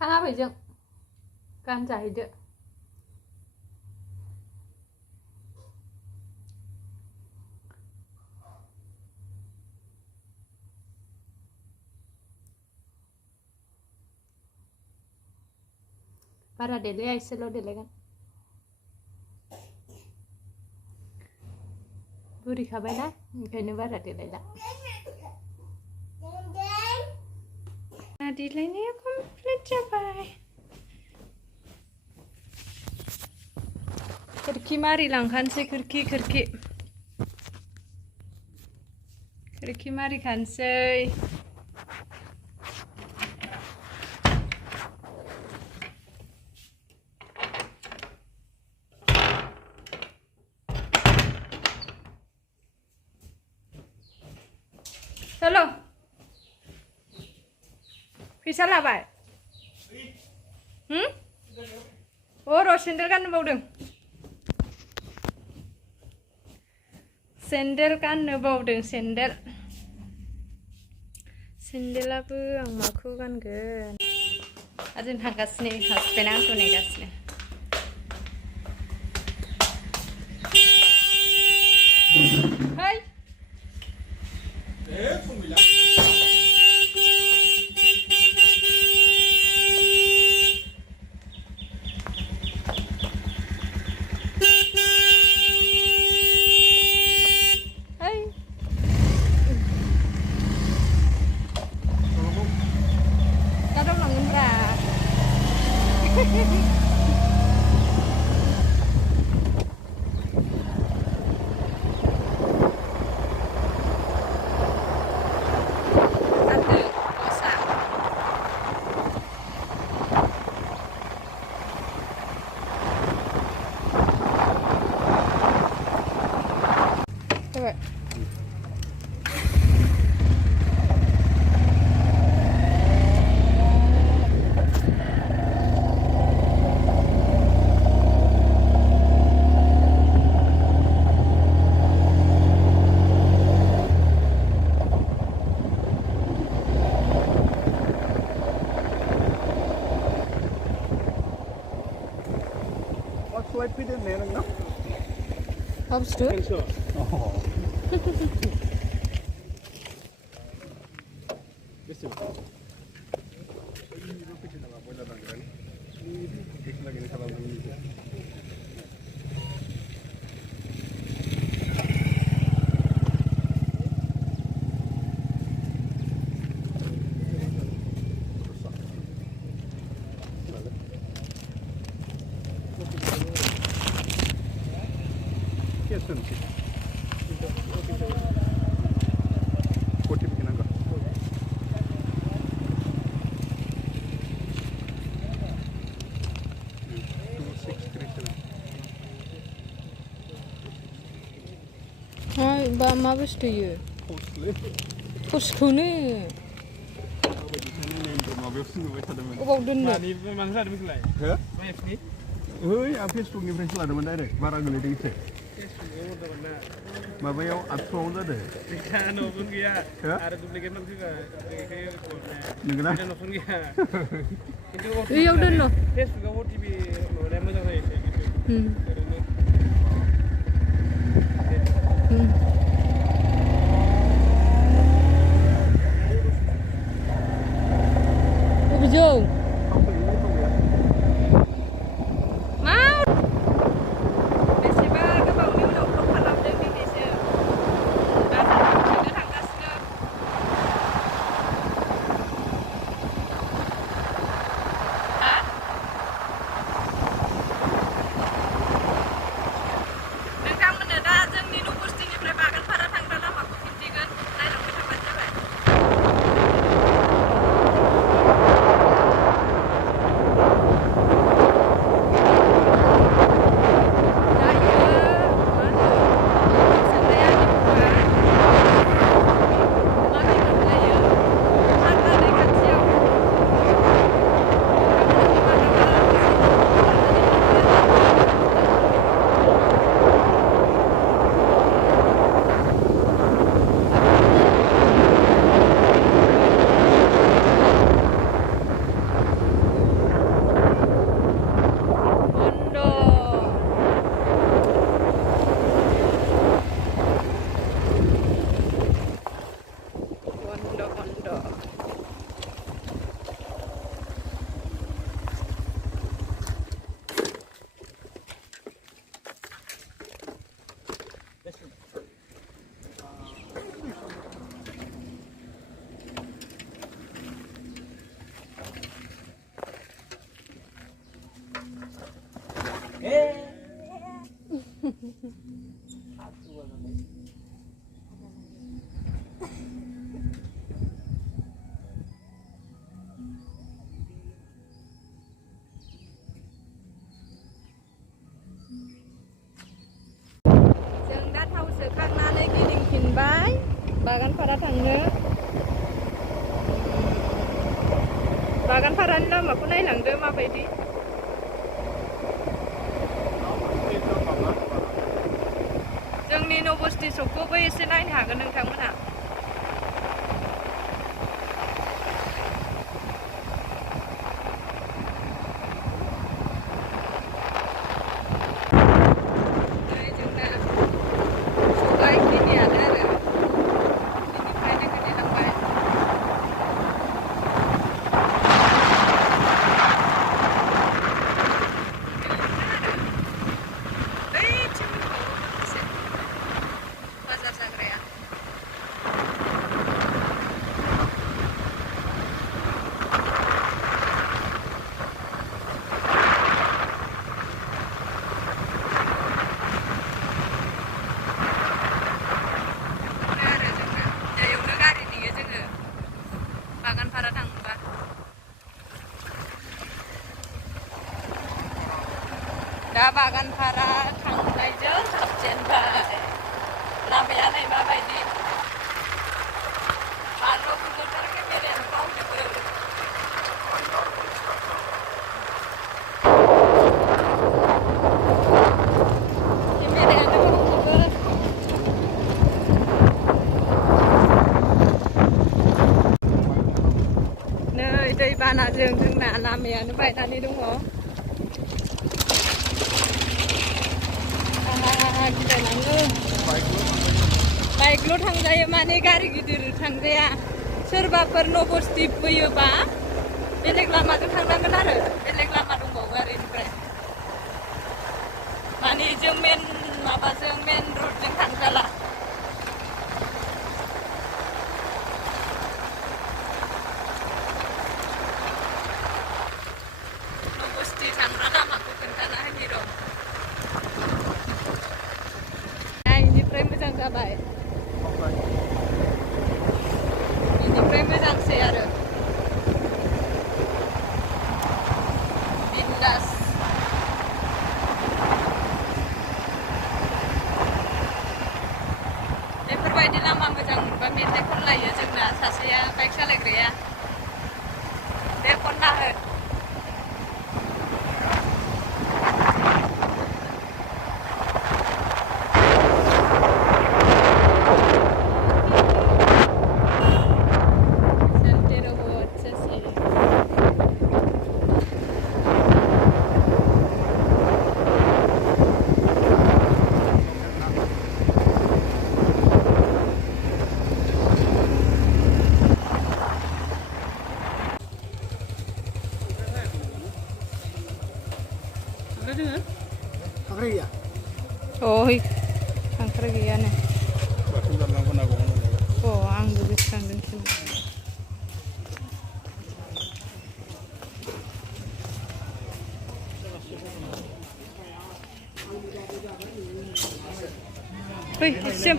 थाङाबायजों गानजाहैदो बारा देलाया एसेल' देलायगोन बुरिखाबायना ओंखायनो बारा देलायला देलायनाया कमप्लिट जाबाय खोरखि मारि लांखानोसै खोरखि मारि खानोसै चलो फैसा लाबाय र' सेन्देल गाननो बावदों सेन्देलाबो आं माखौ गानगोन आरो जों थांगासिनो हासबेन्डआ आंखौ नेगासिनो हाय Habst du? Oh. मा बुस्थु इयो पस्टखौनो अबाव दोननो ओइ आं फेसबुकनिफ्रायसो लादोंमोन डाइरेक्ट बारा गोलैदों एसे माबायाव 800 जादों गैया आरो डुप्लिकेट नंगौना बैयाव दोननो फेसबुकआव ओटिपि माबानाया मोजां जायो Jauh. जों दा थाव सोखांनानै गिदिंफिनबाय बागानपारा थांनो। बागानपारानि लामाखौ नायलांदो माबायदि। जोंनि नबस्थि सकखौबो एसे नायनो हागोन नोंथांमोनहा। बागानपारा थांबा दा बागानपारा थांनायजों हाबजेनबाय। लामाया नै माबायदि बानलु गुदुंथार केमेरायानो गावजोबो। केमेरायानो गावजोबो। नै दै बानाजों जोंना लामायानो बायनानै दङ। गिलायलाङो। बाइकल' थांजायो माने गारि गिदिर थांजाया। सोरबाफोर नबस्थि फैयोबा बेलेग लामाजों थांनांगोन आरो बेलेग लामा दंबावो आरो बेनिफ्राय माने जों मेन माबाजों मेन रडजों थांजाला। नबस्थि थांग्रा लामाखौ खोन्थाना होनि र'। बेनिफ्राय मोजां जाबाय। बेनिफ्राय मोजांसै आरो बिन्दास। बेफोरबायदि लामा मोजां मोनबा मेथाइ खनलायो जोंना सासेया बाइक सालायग्राया। दे खनना हो। खांख्राइ गैया? अ खांख्राइ गैयानो। बाथोन जालांगोन ना अ आंबो गोसोखांदोंसो। फै एसेम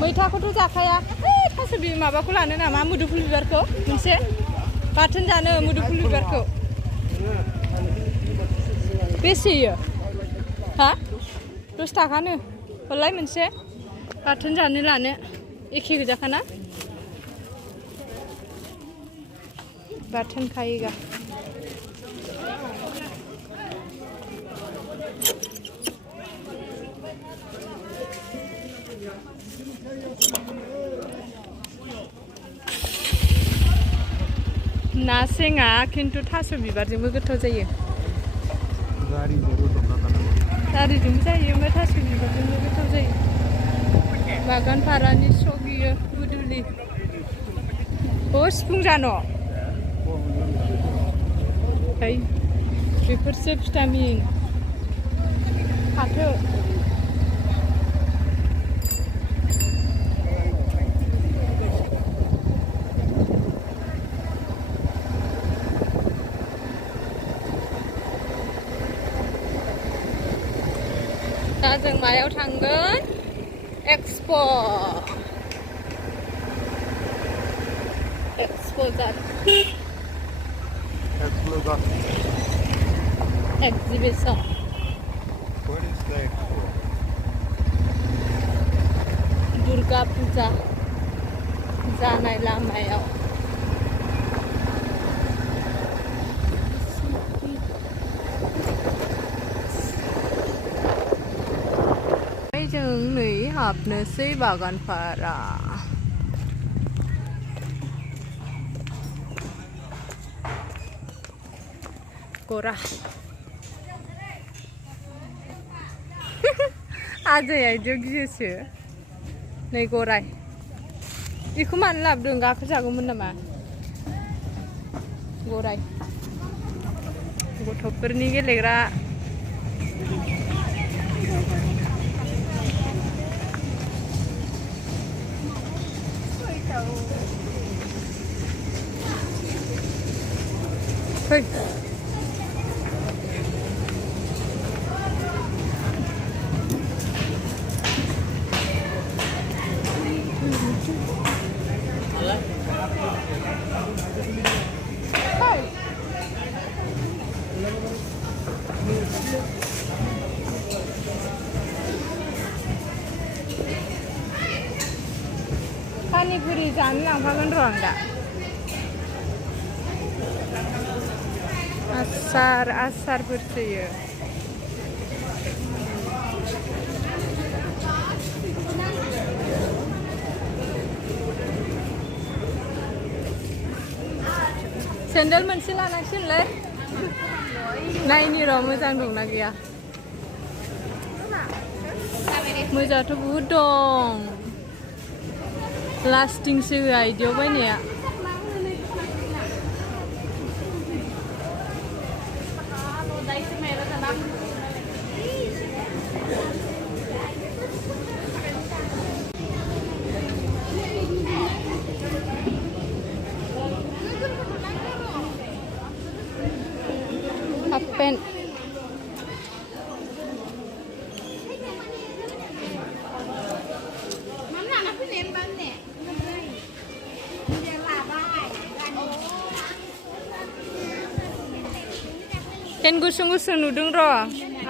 मैथाखौथ' जाखाया। थास' माबाखौ लानो नामा मुदुफुल बिबारखौ मोनसे बाथोन जानो मुदुफुल बिबारखौ बेसेयो हा 10 थाखानो हरलाय मोनसे बाथोन जानो लानो एखे गोजाखाना बाथोन खायैगा। ना सेङा खिन्थु थास' बिबारजोंबो गोथाव जायो। दारिजोंबो जायो ओमफ्राय थास' बिबारजोंबो गोथाव जायो। बागानपारानि सगियो गुदुलि अ सिफुं जानो बेफोरसो भिटामिन फाथो। दा जों मायाव थांगोन? एक्सप' जादों। एक्जिबिशन। दुर्गा फुजा जानाय लामायाव। जों नै हाबनोसै बागानपारा। गरा आजाया इदियाव गियोसो। नै गराय बेखौ मानो लाबोदों? गाखोजागौमोन नामा? गराय गथ'फोरनि गेलेग्रा। फै पानिपुरि जानो लांफागोन र' आं दा। आसारफोर सोयो। सेन्देल मोनसे लानांसिगोनलै। नायनि र' मोजां दंना गैया। मोजांथ' बहुद दं। लास्टिंसो होआ इदियाव बायनाया। हाफ पेन्ट टेन गुसुं गुसुं नुदों र'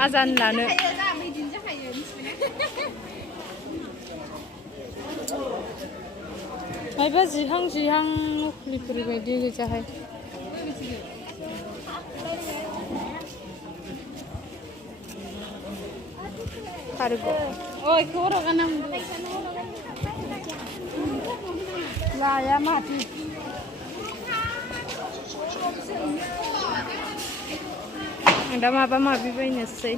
आजान लानो। मायबा जिहां नखलिफोर बायदि गोजाहाय। कार्गो इखौ हराव गाननांगौ। लाया माथो। आं दा माबा माबि बायनोसै।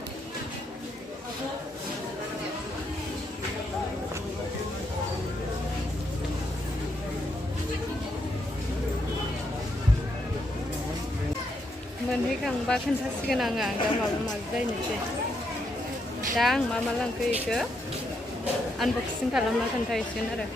मोनहैखांबा खोन्थासिगोन आङो। आं दा माबा माबि बायनोसै। दा आं मा लांखो इखो आनबक्सिं खालामना खोन्थाहैसिगोन आरो।